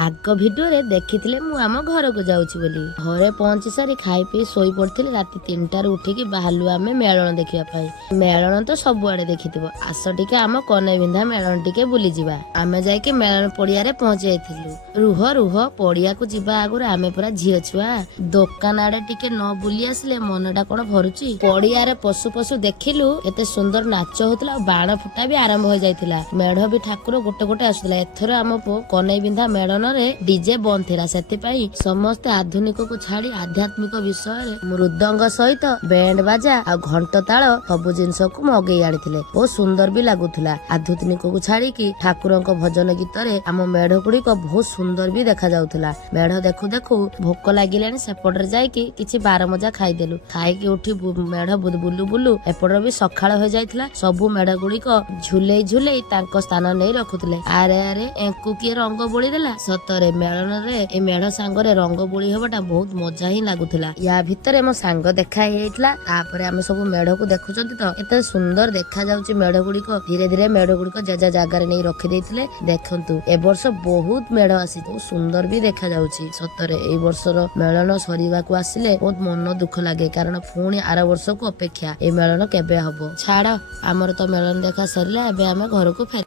आग भिडियो देखी मु आम घर को जाऊँ बोली घरे पहुंची सारी खाई पी शोई पड़ी राति 3टार उठिकी बाहरलु आम मेलन देखा मेलन तो सबुआड़े देखि आस टिके आम कने बिंधा मेलन टिके बुली जिबा आमे जाइके मेलन पड़िया रे पहुंच जाइथिलु। रुह रुह पड़िया को जिबा आगुर आमे पूरा झियो छुआ दुकान आड़े टिके न बुली आसिले मनटा कोन भरुची। पड़िया रे पशु पशु देखिलु एते सुंदर नाच होतला बाण फुटा भी आरंभ हो जाइथिला। मेढ भी ठाकुर गोटे गोटे आसुला। एथर आम कने बिंधा मेलन रे डीजे बंद थिला सेतिपाई समस्त आधुनिक को छाड़ी आध्यात्मिक विषय मृदंग सहित बैंड बाजा आ घंट ताल सब जिनस को मगेई आनिथिले। बहुत सुंदर भी लागुथुला। आधुनिक को छाड़ी की ठाकुरंक भजन गीत रे आम मेढ गुड़िक बहुत सुंदर भी देखा जाउथुला। मेढ देखु देखु भोक लागिलानी सेपटर जाइकी किछि बार मजा खाइदेलु। खाइकी उठी मेढ बुलु बुलु एपटर भी सखाळ हो जाइथिला। सबु मेढ गुड़िक झुलेई झुलेई तांको स्थान नै रखुथिले। आरे आरे एंकु किए रंग बोली देला। सतरे मेलन रे ए मेढ सांगरे रंग बोली हेबाटा बहुत मजा ही लागुथिला। या भितरे मो सांग देखा हेइतला। तापरे आमे सब मेढ को देखुचंती तो एते सुंदर देखा जाउची। मेढ गुड़िक धीरे धीरे मेढ गुड़िक जेजा जागारे नै रखि देइथिले। देखंतु ए वर्ष बहुत मेढ आसी बहुत सुंदर भी देखा जाउची। सतरे ए वर्षर मेलन सरीवा को आसिले बहुत मन दुख लागे कारण पुणी आर वर्ष को अपेक्षा ए मेलन केबे हबो। छाड़ आमर तो मेलन देखा सरिला एबे आमे घर को फेर